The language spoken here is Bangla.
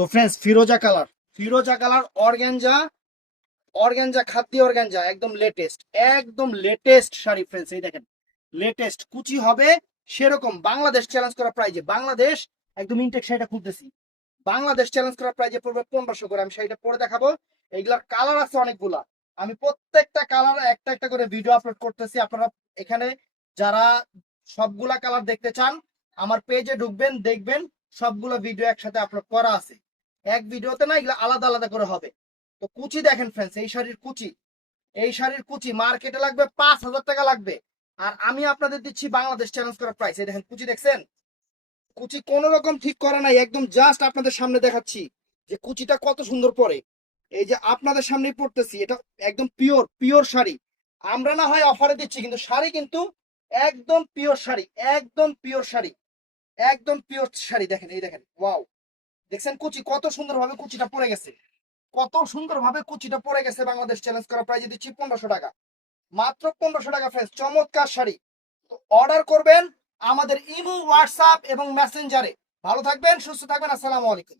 তো ফ্রেন্ডস, ফিরোজা কালার অর্গানজা, অর্গানজা খাদ্য অর্গানজা, একদম লেটেস্ট শাড়ি ফ্রেন্ডস। এই দেখেন, লেটেস্ট কুচি হবে সেরকম, বাংলাদেশ চ্যালেঞ্জ করা প্রাইজে, বাংলাদেশ একদম ইনটেক শাড়িটা খুলতেছি, বাংলাদেশ চ্যালেঞ্জ করা প্রাইজে পড়বে 1500 করে। আমি শাড়িটা পরে দেখাবো। এইগুলার কালার আছে অনেকগুলা, আমি প্রত্যেকটা কালার একটা একটা করে ভিডিও আপলোড করতেছি। আপনারা এখানে যারা সবগুলা কালার দেখতে চান আমার পেজে ঢুকবেন, দেখবেন সবগুলো ভিডিও একসাথে আপলোড করা আছে। এক ভিডিওতে না, এগুলো আলাদা আলাদা করে হবে। তো কুচি দেখেন ফ্রেন্ডস, এই শাড়ির কুচি মার্কেটে লাগবে 5000 টাকা লাগবে, আর আমি আপনাদের দিচ্ছি বাংলাদেশ চ্যালেঞ্জ করা প্রাইস। এই দেখেন কুচি, দেখছেন কুচি কোন রকম ঠিক করা নাই, একদম জাস্ট আপনাদের সামনে দেখাচ্ছি যে কুচিটা কত সুন্দর পরে। এই যে আপনাদের সামনেই পড়তেছি, এটা একদম পিওর পিওর শাড়ি। আমরা না হয় অফারে দিচ্ছি, কিন্তু শাড়ি কিন্তু একদম পিওর শাড়ি, একদম পিওর শাড়ি, একদম পিওর শাড়ি। দেখেন, এই দেখেন, ওয়াও, দেখছেন কুচি কত সুন্দরভাবে কুচিটা পড়ে গেছে, কত সুন্দরভাবে কুচিটা পড়ে গেছে। বাংলাদেশ চ্যালেঞ্জ করা প্রাইজে দিচ্ছি 1500 টাকা, মাত্র 1500 টাকা ফ্রেন্ডস, চমৎকার শাড়ি। তো অর্ডার করবেন আমাদের ইমো, হোয়াটসঅ্যাপ এবং মেসেঞ্জারে। ভালো থাকবেন, সুস্থ থাকবেন, আসসালামু আলাইকুম।